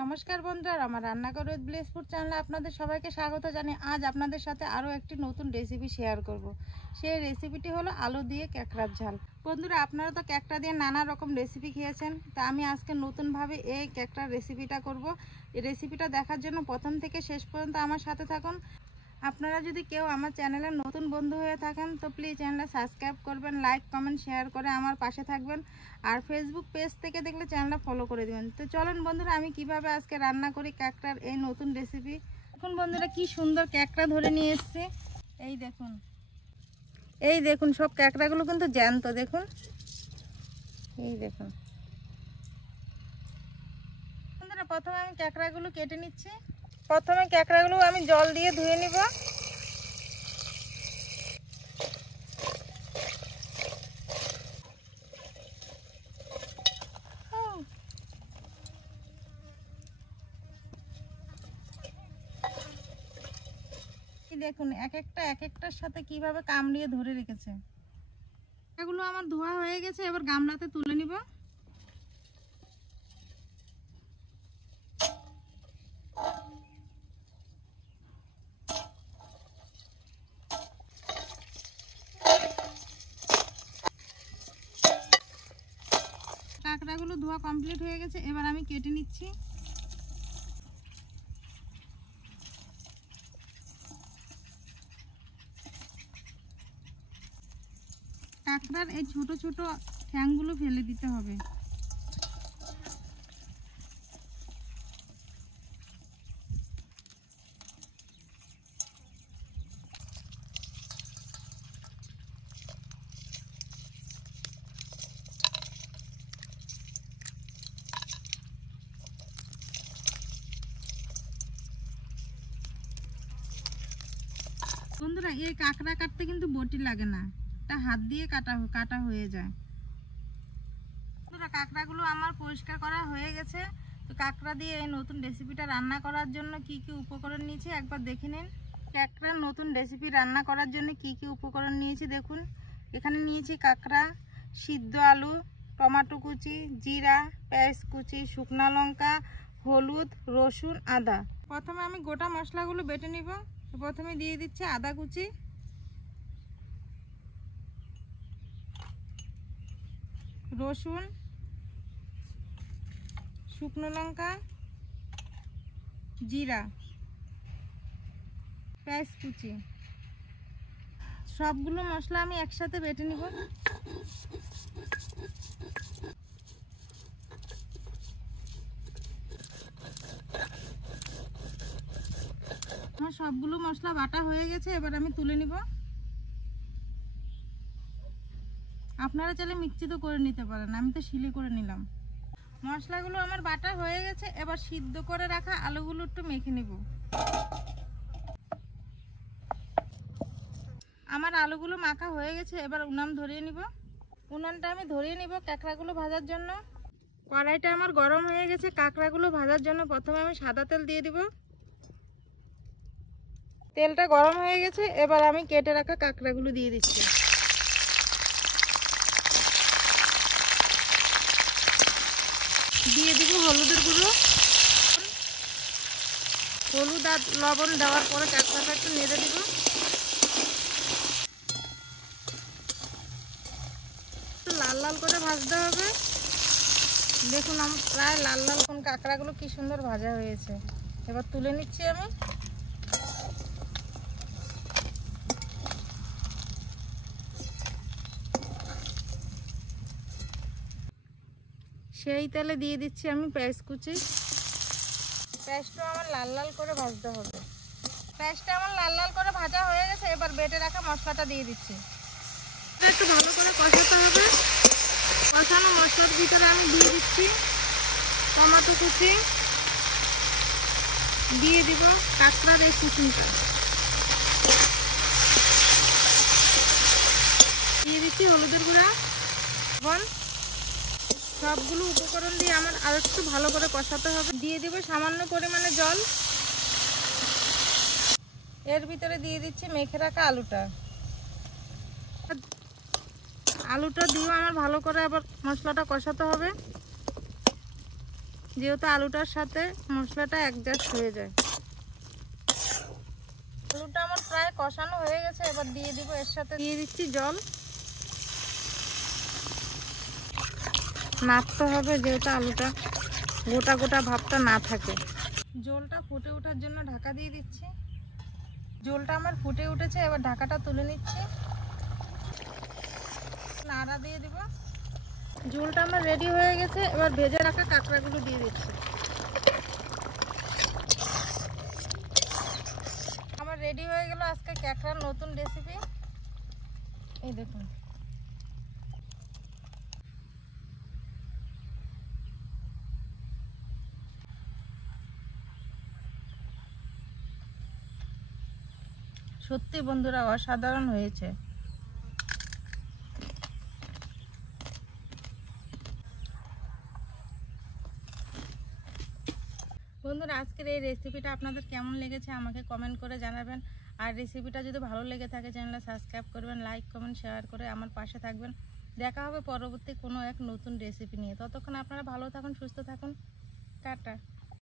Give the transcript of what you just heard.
নমস্কার বন্ধুরা, আমার রান্নাঘর উইথ ব্লেস ফুড চ্যানেলে আপনাদের সবাইকে স্বাগত জানাই। আজ আপনাদের সাথে আরও একটি নতুন রেসিপি শেয়ার করব। সেই রেসিপিটি হলো আলু দিয়ে ক্যাকড়ার ঝাল। বন্ধুরা, আপনারা তো ক্যাকড়া দিয়ে নানা রকম রেসিপি খেয়েছেন, তা আমি আজকে নতুনভাবে এই ক্যাকড়ার রেসিপিটা করব। এই রেসিপিটা দেখার জন্য প্রথম থেকে শেষ পর্যন্ত আমার সাথে থাকুন। আপনারা যদি কেউ আমার চ্যানেলে নতুন বন্ধু হয়ে থাকেন তো প্লিজ চ্যানেলটা সাবস্ক্রাইব করবেন, লাইক কমেন্ট শেয়ার করে আমার পাশে থাকবেন। আর ফেসবুক পেজ থেকে দেখলে চ্যানেলটা ফলো করে দেবেন। তো চলুন বন্ধুরা, আমি কিভাবে আজকে রান্না করি ক্যাকড়ার এই নতুন রেসিপি। এখন বন্ধুরা কি সুন্দর ক্যাকড়া ধরে নিয়ে এসেছি। এই দেখুন সব ক্যাকড়াগুলো কিন্তু জ্যান্ত, দেখুন এই দেখুন। বন্ধুরা, প্রথমে আমি ক্যাকড়াগুলো কেটে নিচ্ছি। প্রথমে ক্যাকড়াগুলো আমি জল দিয়ে ধুয়ে নিব। দেখুন এক একটার সাথে কিভাবে কামড়িয়ে ধরে রেখেছে। এগুলো আমার ধোয়া হয়ে গেছে, এবার গামলাতে তুলে নিব। কাঁকড়াগুলো ধোয়া কমপ্লিট হয়ে গেছে, এবার আমি কেটে নিচ্ছি। কাঁকড়ার এই ছোট ছোট ঠ্যাংগুলো ফেলে দিতে হবে। বন্ধুরা, এই কাঁকড়া কাটতে কিন্তু বটি লাগে না, এটা হাত দিয়ে কাটা হয়ে যায়। বন্ধুরা, কাঁকড়াগুলো আমার পরিষ্কার করা হয়ে গেছে। তো কাঁকড়া দিয়ে এই নতুন রেসিপিটা রান্না করার জন্য কি কি উপকরণ নিয়েছি একবার দেখে নিন। কাঁকড়ার নতুন রেসিপি রান্না করার জন্য কি কি উপকরণ নিয়েছি দেখুন। এখানে নিয়েছি কাঁকড়া, সিদ্ধ আলু, টমেটো কুচি, জিরা, পেঁয়াজ কুচি, শুকনো লঙ্কা, হলুদ, রসুন, আদা। প্রথমে আমি গোটা মশলাগুলো বেটে নিব। প্রথমে দিয়ে দিচ্ছি আদা কুচি, রসুন, শুকনো লঙ্কা, জিরা, পেঁয়াজ কুচি। সবগুলো মশলা আমি একসাথে বেটে নিব। আমার সবগুলো মশলা বাটা হয়ে গেছে, এবার আমি তুলে নিব। আপনারা চাইলে মিক্সিতে করে নিতে পারেন, আমি তো শিলে করে নিলাম। মশলাগুলো আমার বাটা হয়ে গেছে, এবার সিদ্ধ করে রাখা আলুগুলো একটু মেখে নিব। আমার আলুগুলো মাখা হয়ে গেছে, এবার উনান ধরিয়ে নিব। উনানটা আমি ধরিয়ে নিব কাঁকড়াগুলো ভাজার জন্য। কড়াইটা আমার গরম হয়ে গেছে। কাঁকড়াগুলো ভাজার জন্য প্রথমে আমি সাদা তেল দিয়ে দিব। তেলটা গরম হয়ে গেছে, এবার আমি কেটে রাখা কাঁকড়াগুলো দিয়ে দিচ্ছি। দিয়ে দিব হলুদের গুঁড়ো। হলুদ আর লবণ দেওয়ার পরে কাঁকড়াটা একটু নেড়ে দিব। লাল লাল করে ভাজতে হবে। দেখুন আমার প্রায় লাল লাল কোন কাঁকড়াগুলো কি সুন্দর ভাজা হয়েছে। এবার তুলে নিচ্ছি আমি। সেই তেলে দিয়ে দিচ্ছি আমি পেঁয়াজ কুচি। পেঁয়াজটা আমার লাল লাল করে ভাজতে হবে। পেঁয়াজটা আমার লাল লাল করে ভাজা হয়ে গেছে, এবার বেটে রাখা মশলাটা দিয়ে দিচ্ছি। একটু ভালো করে কষাতে হবে। কষানো মশলার ভিতরে আমি দিয়ে দিচ্ছি টমেটো কুচি, দিয়ে দিব কাঁকড়ার এই কুচিটা, দিয়ে দিচ্ছি হলুদের গুঁড়া। এখন সবগুলো উপকরণ দিয়ে আমার আর একটু ভালো করে কষাতে হবে। দিয়ে দেবো সামান্য পরিমাণে জল। এর ভিতরে দিয়ে দিচ্ছি মেখে রাখা আলুটা। আলুটা দিয়েও আমার ভালো করে আবার মশলাটা কষাতে হবে। যেহেতু আলুটার সাথে মশলাটা অ্যাডজাস্ট হয়ে যায়। আলুটা আমার প্রায় কষানো হয়ে গেছে, এবার দিয়ে দিব এর সাথে দিয়ে দিচ্ছি জল। নাড়তে হবে যেহেতু আলুটা গোটা গোটা ভাবটা না থাকে। জলটা ফুটে ওঠার জন্য ঢাকা দিয়ে দিচ্ছি। জলটা আমার ফুটে উঠেছে, এবার ঢাকাটা তুলে নিচ্ছি, নাড়া দিয়ে দিব। ঝোলটা আমার রেডি হয়ে গেছে, এবার ভেজে রাখা কাঁকড়াগুলো দিয়ে দিচ্ছি। আমার রেডি হয়ে গেল আজকে কাঁকড়ার নতুন রেসিপি। এই দেখুন, সত্যি বন্ধুরা অসাধারণ হয়েছে। বন্ধুরা আজকের এই রেসিপিটা আপনাদের কেমন লেগেছে আমাকে কমেন্ট করে জানাবেন। আর রেসিপিটা যদি ভালো লেগে থাকে চ্যানেলটা সাবস্ক্রাইব করবেন, লাইক কমেন্ট শেয়ার করে আমার পাশে থাকবেন। দেখা হবে পরবর্তী কোনো এক নতুন রেসিপি নিয়ে। ততক্ষণ আপনারা ভালো থাকুন, সুস্থ থাকুন, টাটা।